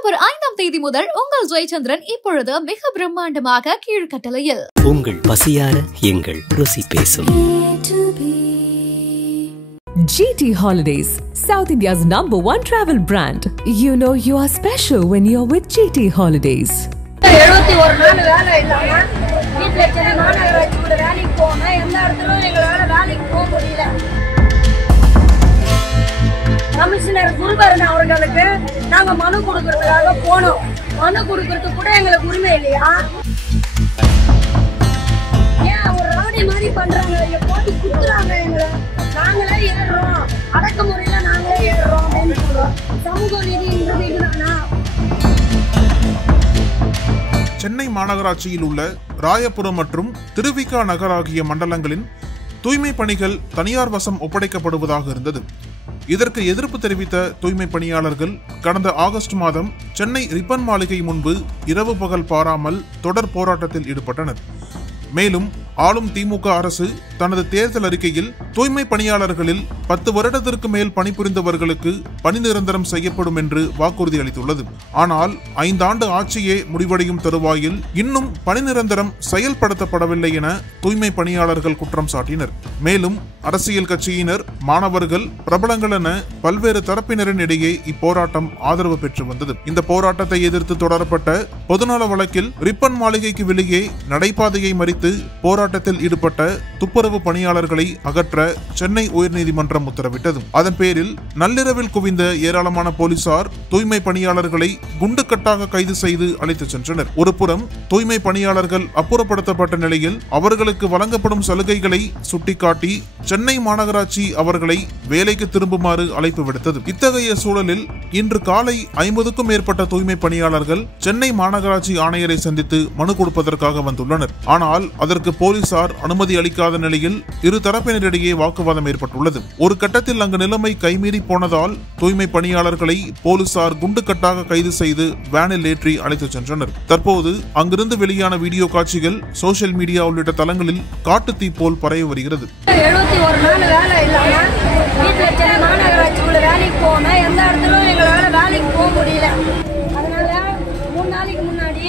October 5ஆம் தேதி முதல் உங்கள் ஜெயச்சந்திரன் இப்பொழுது மிக பிரம்மாண்டமாக கீழ்கட்டளையில். உங்கள் பசியார எங்கள் ருசி பேசும். GT Holidays, South India's #1 travel brand. You know you are special when you're with GT Holidays. 71 நாள் வேலை இல்லாம வீட்டுல சென்னை மாநகராட்சியோட வேலைக்கு போனா எந்த இடத்துலயும் எங்களால வேலைக்கு போக முடியல. கமிஷனர் குருபரன் அவர்களுக்கு நாங்க மனு கொடுக்கறதுக்காக போனோம். மனு கொடுக்கறதுக்கு கூட எங்களுக்கு உரிமை இல்லையா? ஏன் ஒரு ரவுடி மாதிரி பண்றாங்க, போட்டு குத்துறாங்க எங்களை. நாங்களே ஏறுறோம், அடக்குமுறையில நாங்களே ஏறுறோம் அப்படின்னு சொல்றோம். சமூக நீதின்றது இதுதானா? சென்னை மாநகராட்சியில் உள்ள ராயபுரம் மற்றும் திருவிக நகர் ஆகிய மண்டலங்களின் தூய்மை பணிகள் தனியார் வசம் ஒப்படைக்கப்படுவதாக இருந்தது. இதற்கு எதிர்ப்பு தெரிவித்த தூய்மை பணியாளர்கள் கடந்த ஆகஸ்ட் மாதம் சென்னை ரிப்பன் மாளிகை முன்பு இரவு பகல் பாராமல் தொடர் போராட்டத்தில் ஈடுபட்டனர். மேலும் ஆளும் திமுக அரசு தனது தேர்தல் அறிக்கையில் தூய்மை பணியாளர்களில் 10 வருடத்திற்கு மேல் பணிபுரிந்தவர்களுக்கு பணி நிரந்தரம் செய்யப்படும் என்று வாக்குறுதி அளித்துள்ளது. ஆனால் 5 ஆண்டு ஆட்சியே முடிவடையும் தருவாயில் இன்னும் பணி நிரந்தரம் செயல்படுத்தப்படவில்லை என தூய்மை பணியாளர்கள் குற்றம் சாட்டினர். மேலும் அரசியல் கட்சியினர், மாணவர்கள், பிரபலங்கள் என பல்வேறு தரப்பினரின் இடையே இப்போராட்டம் ஆதரவு பெற்று வந்தது. இந்த போராட்டத்தை எதிர்த்து தொடரப்பட்ட பொதுநல வழக்கில் ரிப்பன் மாளிகைக்கு வெளியே நடைபாதையை மறித்து போராட்டத்தில் ஈடுபட்ட துப்புரவு பணியாளர்களை அகற்ற சென்னை உயர்நீதிமன்றம் உத்தரவிட்டது. அதன் பேரில் நள்ளிரவில் குவிந்த ஏராளமான போலீசார் தூய்மை பணியாளர்களை குண்டுக்கட்டாக கைது செய்து அழைத்துச் சென்றனர். ஒருபுறம் தூய்மை பணியாளர்கள் அப்புறப்படுத்தப்பட்ட நிலையில் அவர்களுக்கு வழங்கப்படும் சலுகைகளை சுட்டிக்காட்டி சென்னை மாநகராட்சி அவர்களை வேலைக்கு திரும்புமாறு அழைப்பு விடுத்தது. இத்தகைய சூழலில் இன்று காலை 50க்கும் மேற்பட்ட தூய்மை பணியாளர்கள் சென்னை மாநகராட்சி ஆணையரை சந்தித்து மனு கொடுப்பதற்காக வந்துள்ளனர். ஆனால் அதற்கு போலீசார் அனுமதி அளிக்காத நிலையில் இரு தரப்பினரிடையே வாக்குவாதம் ஏற்பட்டுள்ளது. ஒரு கட்டத்தில் அங்கு நிலைமை கைமீறி போனதால் தூய்மை பணியாளர்களை போலீசார் குண்டுக்கட்டாக கைது செய்து வேனில் ஏற்றி அழைத்துச் சென்றனர். தற்போது அங்கிருந்து வெளியான வீடியோ காட்சிகள் சோசியல் மீடியா உள்ளிட்ட தளங்களில் காட்டுத்தீ போல் பரவி வருகிறது. 71 நாள் வேலை இல்லாம வீட்டுல சென்னை மாநகராட்சிக்குள்ள வேலைக்கு போனா எந்த இடத்துலயும் எங்களால வேலைக்கு போக முடியல. அதனால 3 நாளைக்கு முன்னாடி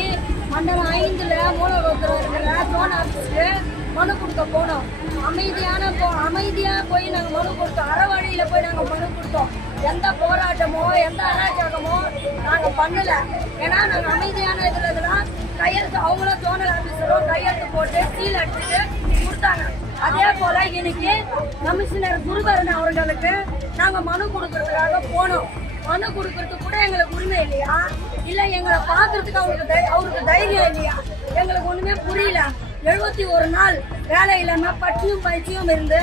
மண்டலம் 5ல மூலகோத்திரம் இருக்கிற ஜோன் ஆபீஸ்க்கு மனு கொடுக்க போனோம். அமைதியா போய் நாங்க மனு கொடுத்தோம். அறவழியில போய் நாங்க மனு கொடுத்தோம். எந்த போராட்டமோ எந்த அராஜகமோ நாங்க பண்ணல. ஏன்னா நாங்க அமைதியான இதுலதான் கையெழுத்து, அவங்களும் ஜோனல் ஆபீஸரும் கையெழுத்து போட்டு சீல் அடிச்சுட்டு கொடுத்தாங்க. அதே போல இன்னைக்கு கமிஷனர் குருபரன் அவர்களுக்கு நாங்க மனு கொடுக்கறதுக்காக போனோம். மனு கொடுக்கறதுக்கு கூட எங்களுக்கு உரிமை இல்லையா? இல்ல எங்களை பாக்குறதுக்கு அவருக்கு தைரியம் இல்லையா? எங்களுக்கு ஒண்ணுமே புரியல. 71 நாள் வேலை இல்லாம பட்டியும் பயிற்சியும் இருந்து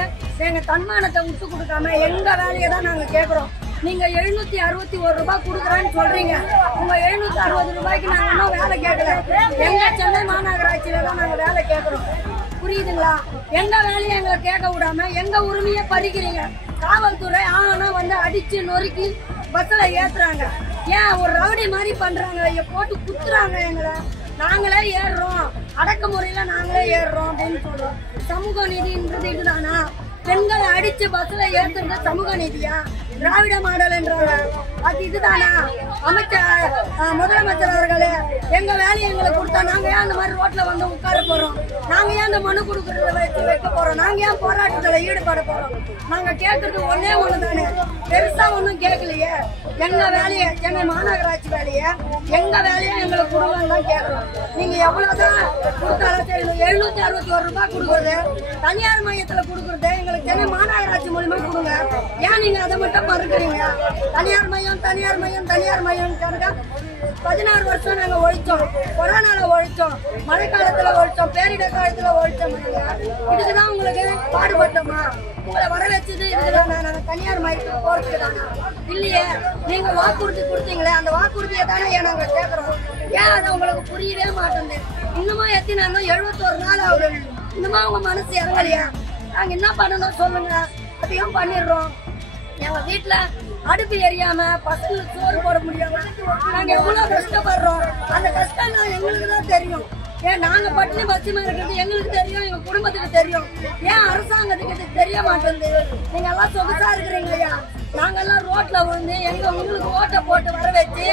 எங்க தன்மானத்தை விட்டு கொடுக்காம எங்க வேலையை தான் நாங்க கேட்கிறோம். நீங்க 761 ரூபாய் கொடுக்குறேன்னு சொல்றீங்க. உங்க 760 ரூபாய்க்கு நாங்க இன்னும் வேலை கேட்கல. எங்க சென்னை மாநகராட்சியில தான் நாங்க வேலை கேட்கிறோம். புரியுதுங்களா? எங்க வேலையை எங்களை கேட்க விடாம எங்க உரிமையை பறிக்கிறீங்க. காவல்துறை ஆனா வந்து அடிச்சு நொறுக்கி பஸ்ல ஏத்துறாங்க. ஏன் ஒரு ரவுடி மாதிரி பண்றாங்க, போட்டு குத்துறாங்க எங்களை. நாங்களே ஏறுறோம், அடக்குமுறையில நாங்களே ஏறுறோம் அப்படின்னு சொல்றோம். சமூக நீதின்றது இதுதானா? பெண்களை அடிச்சு பஸ்ல ஏத்துறது சமூக நீதியா? திராவிட மாடல் என்றாங்க, அது இதுதானா? முதலமைச்சர் அவர்களே, எங்க வேலையை எங்களுக்கு கொடுத்தா நாங்க ஏன் அந்த மாதிரி ரோட்ல வந்து உட்கார போறோம்? நாங்க ஏன் அந்த மனு கொடுக்கறத வைக்க போறோம்? நாங்க ஏன் போராட்டத்துல ஈடுபட போறோம்? நாங்க கேட்கறது ஒன்னே ஒண்ணுதானே, பெருசா ஒண்ணும் கேட்கலையே. எங்க வேலையை, சென்னை மாநகராட்சி வேலையை, எங்க வேலையை எங்களுக்கு கொடுங்கன்னு தான் கேட்கறோம். நீங்க எவ்வளவுதான் கொடுத்தாலும் சரி, 761 ரூபாய் கொடுக்குறது தனியார் மையத்துல கொடுக்குறது எங்களுக்கு சென்னை மாநகராட்சி மூலியமா கொடுங்க. ஏன் நீங்க அதை மட்டும் மறுக்கிறீங்க? தனியார் மையம் 16 வருஷம் நாங்க ஒழிச்சோம். கொரோனால ஒழிச்சோம், மழைக்காலத்துல ஒழிச்சோம், பேரிடர் காலத்துல ஒழிச்சோம். இதுக்குதான் உங்களுக்கு பாடுபட்டோமா? உங்களை வர வச்சது இதுக்குதானா? நாங்க தனியார் மையத்துக்கு போறதுக்கு தானா? இல்லையே. நீங்க வாக்குறுதி கொடுத்தீங்களே, அந்த வாக்குறுதியை தானே ஏன் நாங்க கேட்கறோம். ஏன் அதை உங்களுக்கு புரியவே மாட்டேங்குது? இன்னுமா எத்தனை 71 நாள் ஆகுது, இன்னுமா உங்க மனசு இறங்கலையா? நாங்க என்ன பண்ணணும் சொல்லுங்க, அதையும் பண்ணிடுறோம். எங்க வீட்டுல அடுப்பு எரியாம பசங்களுக்கு சோறு போட முடியாம நாங்க எவ்வளவு கஷ்டப்படுறோம். அந்த கஷ்டம் எங்களுக்கு தான் தெரியும். ஏன் நாங்க பட்டினி பச்சைமா இருக்கிறது எங்களுக்கு தெரியும், எங்க குடும்பத்துக்கு தெரியும். ஏன் அரசாங்கத்துக்கு தெரிய மாட்டேங்குது? நீங்க எல்லாம் சொகுசா இருக்கிறீங்க இல்லையா? நாங்கெல்லாம் ரோட்ல விழுந்து உங்களுக்கு ஓட்டை போட்டு வர வச்சு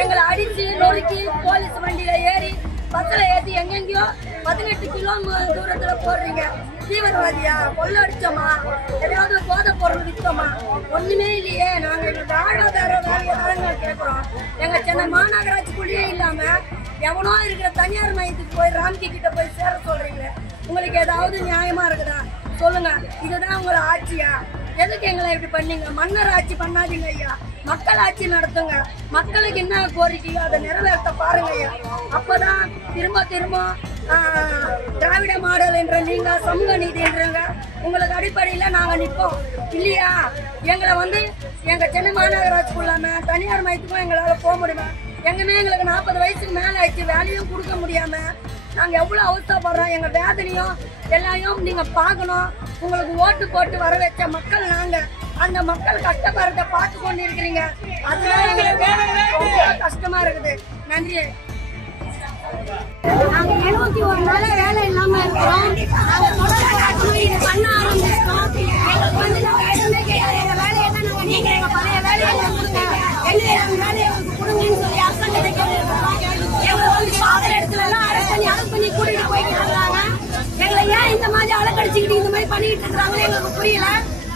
எங்களை அடிச்சு நொறுக்கி போலீஸ் வண்டியில ஏறி பஸ்ல ஏற்றி எங்கெங்கயோ 18 கிலோமீட்டர் தூரத்துல போடுறீங்க. தீவிரவாதியா, கொள்ள அடிச்சோமா, ஏதாவது போதை பொருள் விற்றோமா? ஒண்ணுமே இல்லையே. நாங்க எங்க வாழ்வாதார வேலையை கேட்கிறோம். எங்க சென்னை மாநகராட்சிக்குள்ளேயே இல்லாம எவனோ இருக்கிற தனியார் மையத்துக்கு போய் ராம்கி கிட்ட போய் சேர சொல்றீங்களே, உங்களுக்கு ஏதாவது நியாயமா இருக்குதா சொல்லுங்க. இதுதான் உங்களை ஆட்சியா? எதுக்கு எங்களை இப்படி பண்ணீங்க? மன்னர் ஆட்சி பண்ணாதீங்க ஐயா, மக்கள் ஆட்சி நடத்துங்க. மக்களுக்கு என்ன கோரிக்கையோ அதை நிறைவேற்ற பாருங்க ஐயா. அப்பதான் திரும்ப திரும்ப திராவிட மாடல் என்ற நீங்க சமூக நீதி என்றங்க உங்களுக்கு அடிப்படையில நாங்க நிற்போம் இல்லையா? எங்களை எங்க சென்னை மாநகராட்சிக்குள்ளாம தனியார் மையத்துக்கும் எங்களால போக முடியுமா? எங்களுக்கு 40 வயசுக்கு மேல ஆயிடுச்சு, வேலையும் கொடுக்க முடியாம நாங்க எவ்வளவு அவஸ்தைப்படுறோம். எங்க வேதனையும் எல்லாரையும் நீங்க பாக்கணும். உங்களுக்கு ஓட்டு போட்டு வர வச்ச மக்கள் நாங்க. அந்த மக்கள் கஷ்டப்படுறத பார்த்து கொண்டு இருக்கிறீங்க. அதனால எங்களுக்கு ரொம்ப கஷ்டமா இருக்குது. நன்றி. நாங்க 71 நாள் வேலை இல்லாம இருக்கிறோம். நாங்க தொடர்ந்து இது பண்ண ஆரம்பிச்சிட்டோம். எங்களுக்கு நாங்க எதுவுமே கிடையாது. எங்க வேலையை நாங்க நீங்க எங்க பழைய வேலையை கொடுங்க, எங்க வேலையை கொடுங்கன்னு சொல்லி அரசு கிடைக்கிறது. எங்களை சாதனை இடத்துல எல்லாம் அரசு பண்ணி கூட்டிட்டு போயிட்டு இருக்காங்க. எங்களை ஏன் இந்த மாதிரி அலக்கடிச்சுக்கிட்டு இந்த மாதிரி பண்ணிட்டு இருக்காங்க எங்களுக்கு புரியல.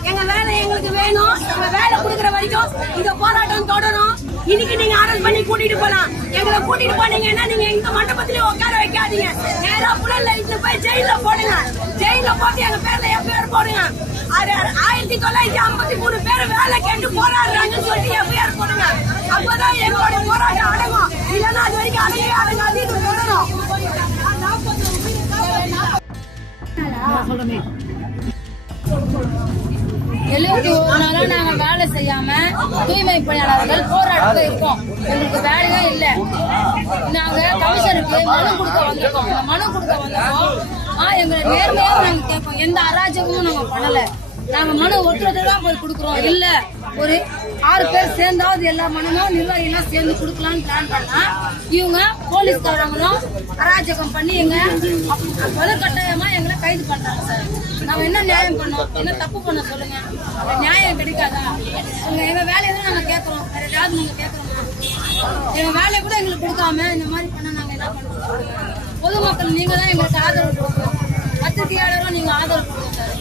எங்க வேலை எங்களுக்கு வேணும். எங்க வேலை கொடுக்குற வரைக்கும் இந்த போராட்டம் தொடரும். இன்னைக்கு நீங்க அரெஸ்ட் பண்ணி கூட்டிட்டு போலாம். எங்களை கூட்டிட்டு போனீங்கன்னா நீங்க இந்த மண்டபத்திலே உட்கார வைக்காதீங்க. நேரா புலன் லைட்ல போய் ஜெயில போடுங்க. ஜெயில போட்டு எங்க பேர்ல எஃப்ஐஆர் போடுங்க. 1953 பேர் வேலை கேட்டு போராடுறாங்கன்னு சொல்லி எஃப்ஐஆர் போடுங்க. அப்பதான் எங்களோட போராட்டம் அடங்கும். இல்லைன்னா அது வரைக்கும் அடங்காது. இது தொடரும். 71 நாளா நாங்க வேலை செய்யாம தூய்மை பணியாளர்கள் போராட்டத்துல இருக்கோம். எங்களுக்கு வேலையே இல்ல. நாங்க கமிஷனருக்கு மனு கொடுக்க வந்திருக்கோம். இந்த மனு கொடுக்க வந்தப்போ எங்களை நேர்மையா நாங்க கேட்போம். எந்த அராஜகமும் நாங்க பண்ணல. நாங்க மனு ஒட்டுறதுல தான் போய் கொடுக்குறோம். இல்ல ஒரு 6 பேர் சேர்ந்தாவது எல்லா மனுவும் நிர்வாகிகள் சேர்ந்து கொடுக்கலாம்னு பிளான் பண்ணா இவங்க போலீஸ்காரங்களும் அராஜகம் பண்ணி எங்க வலுக்கட்டாயமா எங்களை கைது பண்றாங்க சார். நாங்க என்ன நியாயம் பண்ணோம்? என்ன தப்பு பண்ண சொல்லுங்க. நியாயம் கிடைக்காதா? எங்க வேலையை தான் நாங்க கேட்கறோம். வேற ஏதாவது நீங்க கேட்கறோமா? எங்க வேலையை கூட எங்களுக்கு கொடுக்காம இந்த மாதிரி பண்ண நாங்க என்ன பண்ணுவோம்? பொதுமக்கள் நீங்க தான் எங்களுக்கு ஆதரவு கொடுக்கணும். பத்திரிகையாளரும் நீங்க ஆதரவு கொடுக்கணும் சார்.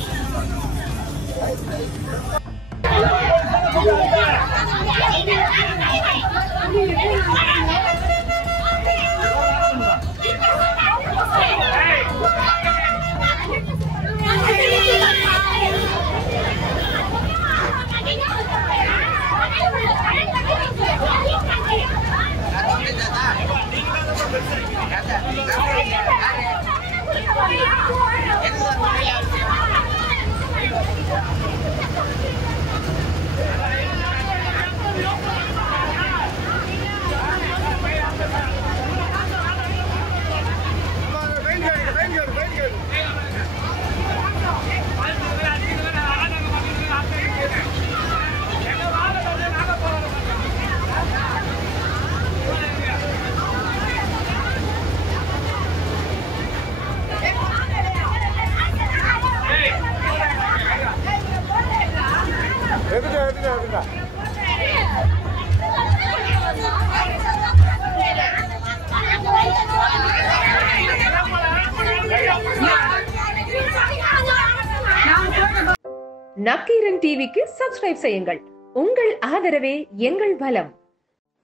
நக்கீரன் டிவிக்கு சப்ஸ்கிரைப் செய்யுங்கள். உங்கள் ஆதரவே எங்கள் பலம்.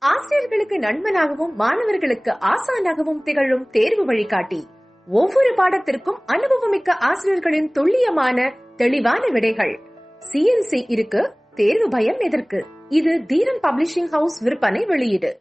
ஆசிரியர்களுக்கு நண்பனாகவும் மாணவர்களுக்கு ஆசானாகவும் திகழும் தேர்வு வழிகாட்டி. ஒவ்வொரு பாடத்திற்கும் அனுபவமிக்க ஆசிரியர்களின் துல்லியமான தெளிவான விடைகள். CNC இருக்கு, தேர்வு பயம் எதற்கு? இது தீரன் பப்ளிஷிங் ஹவுஸ் விற்பனை வெளியீடு.